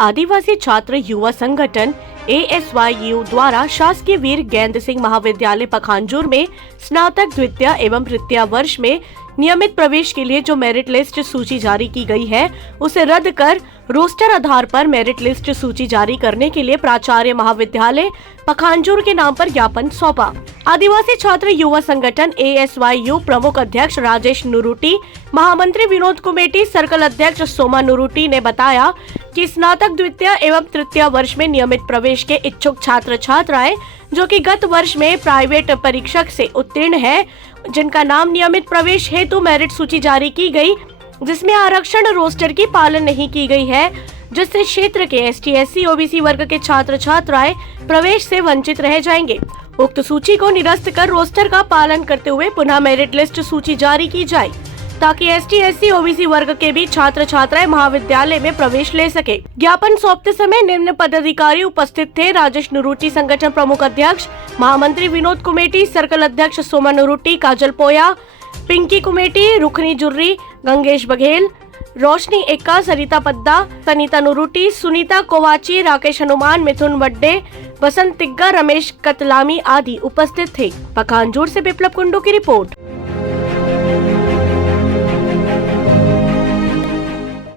आदिवासी छात्र युवा संगठन ASYU द्वारा शासकीय वीर गैंद सिंह महाविद्यालय पखांजूर में स्नातक द्वितीय एवं तृतीय वर्ष में नियमित प्रवेश के लिए जो मेरिट लिस्ट सूची जारी की गई है उसे रद्द कर रोस्टर आधार पर मेरिट लिस्ट सूची जारी करने के लिए प्राचार्य महाविद्यालय पखांजूर के नाम पर ज्ञापन सौंपा। आदिवासी छात्र युवा संगठन ASYU प्रमुख अध्यक्ष राजेश नुरुटी, महामंत्री विनोद कुमेटी, सर्कल अध्यक्ष सोमा नुरुटी ने बताया कि स्नातक द्वितीय एवं तृतीय वर्ष में नियमित प्रवेश के इच्छुक छात्र छात्राएं जो कि गत वर्ष में प्राइवेट परीक्षक से उत्तीर्ण है, जिनका नाम नियमित प्रवेश हेतु मेरिट सूची जारी की गई, जिसमें आरक्षण रोस्टर की पालन नहीं की गई है, जिससे क्षेत्र के ST SC OBC वर्ग के छात्र छात्राएं प्रवेश से वंचित रह जाएंगे। उक्त सूची को निरस्त कर रोस्टर का पालन करते हुए पुनः मेरिट लिस्ट सूची जारी की जाए ताकि ST SC OBC वर्ग के भी छात्र छात्राएं महाविद्यालय में प्रवेश ले सके। ज्ञापन सौंपते समय निम्न पदाधिकारी उपस्थित थे: राजेश नुरुटी संगठन प्रमुख अध्यक्ष, महामंत्री विनोद कुमेटी, सर्कल अध्यक्ष सोमा नुरुटी, काजल पोया, पिंकी कुमेटी, रुखनी जुर्री, गंगेश बघेल, रोशनी एक्का, सरिता पद्दा, सनीता नुरुटी, सुनीता कोवाची, राकेश हनुमान, मिथुन वड्डे, बसंत तिग्गा, रमेश कतलामी आदि उपस्थित थे। पखांजूर से विप्लव कुंडू की रिपोर्ट।